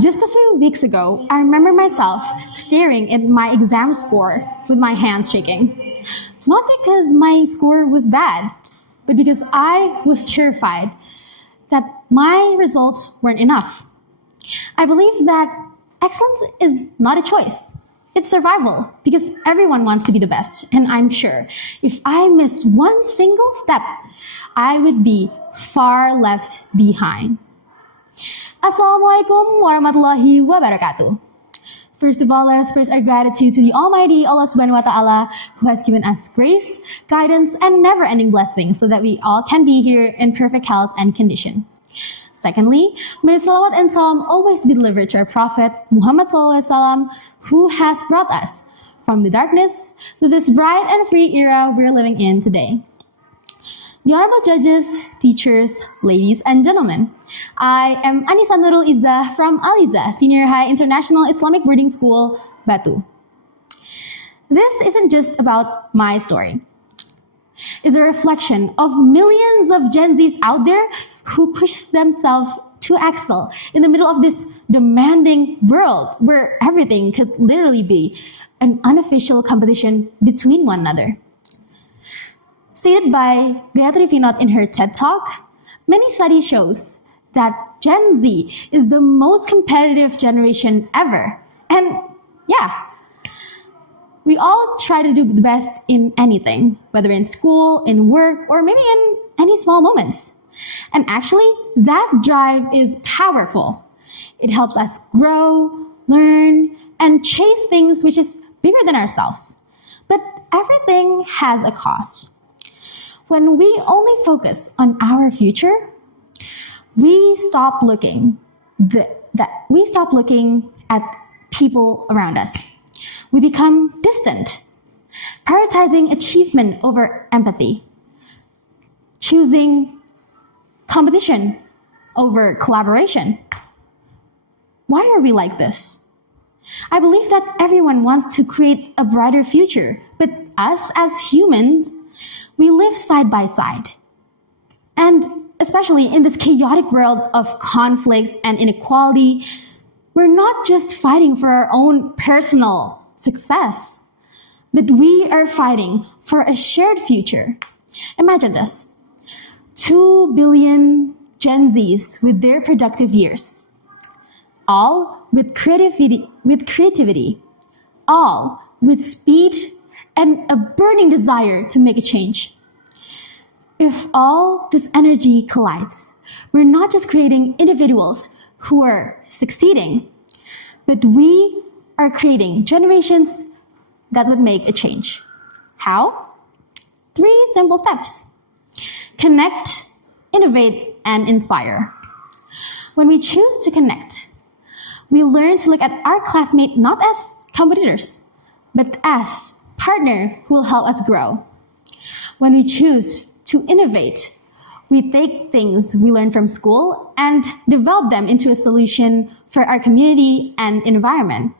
Just a few weeks ago, I remember myself staring at my exam score with my hands shaking. Not because my score was bad, but because I was terrified that my results weren't enough. I believe that excellence is not a choice. It's survival because everyone wants to be the best. And I'm sure if I miss one single step, I would be far left behind. Assalamualaikum warahmatullahi wabarakatuh. First of all, let us express our gratitude to the Almighty Allah Subhanahu wa Ta'ala, who has given us grace, guidance, and never-ending blessings so that we all can be here in perfect health and condition. Secondly, may salawat and salam always be delivered to our Prophet Muhammad SAW, who has brought us from the darkness to this bright and free era we're living in today. The honorable judges, teachers, ladies and gentlemen, I am Annisa Nurul Izzah from Izzah Senior High International Islamic Boarding School, Batu. This isn't just about my story. It's a reflection of millions of Gen Zs out there who push themselves to excel in the middle of this demanding world where everything could literally be an unofficial competition between one another. Stated by Gayatri Vinod in her TED Talk, many studies shows that Gen Z is the most competitive generation ever. And yeah, we all try to do the best in anything, whether in school, in work, or maybe in any small moments. And actually, that drive is powerful. It helps us grow, learn, and chase things which is bigger than ourselves. But everything has a cost. When we only focus on our future, we stop looking at people around us. We become distant, prioritizing achievement over empathy, choosing competition over collaboration. Why are we like this? I believe that everyone wants to create a brighter future, but us as humans, we live side by side. And especially in this chaotic world of conflicts and inequality, we're not just fighting for our own personal success, but we are fighting for a shared future. Imagine this. 2 billion Gen Zs with their productive years, all with creativity, all with speed and a burning desire to make a change. If all this energy collides, we're not just creating individuals who are succeeding, but we are creating generations that would make a change. How? 3 simple steps. Connect, innovate, and inspire. When we choose to connect, we learn to look at our classmate not as competitors, but as partner who will help us grow. When we choose to innovate, we take things we learn from school and develop them into a solution for our community and environment.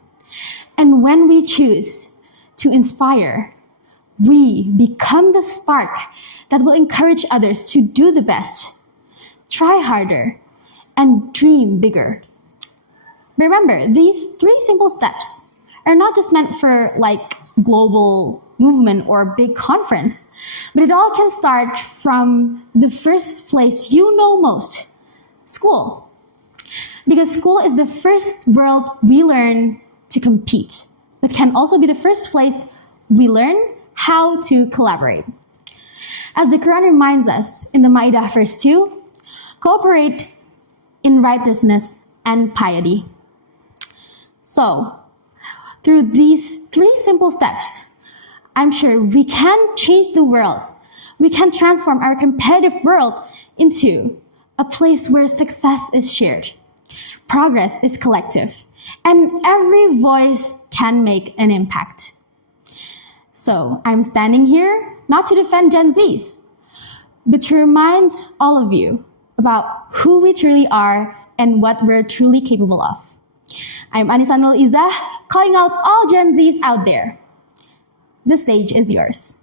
And when we choose to inspire, we become the spark that will encourage others to do the best, try harder, and dream bigger. Remember, these 3 simple steps are not just meant for global movement or big conference, but it all can start from the first place you know most, school. Because school is the first world we learn to compete, but can also be the first place we learn how to collaborate. As the Quran reminds us in the Ma'idah verse 2, cooperate in righteousness and piety. So, through these 3 simple steps, I'm sure we can change the world. We can transform our competitive world into a place where success is shared, progress is collective, and every voice can make an impact. So I'm standing here not to defend Gen Zs, but to remind all of you about who we truly are and what we're truly capable of. I'm Annisa Nurul Izzah, calling out all Gen Zs out there. The stage is yours.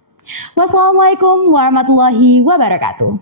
Wassalamualaikum warahmatullahi wabarakatuh.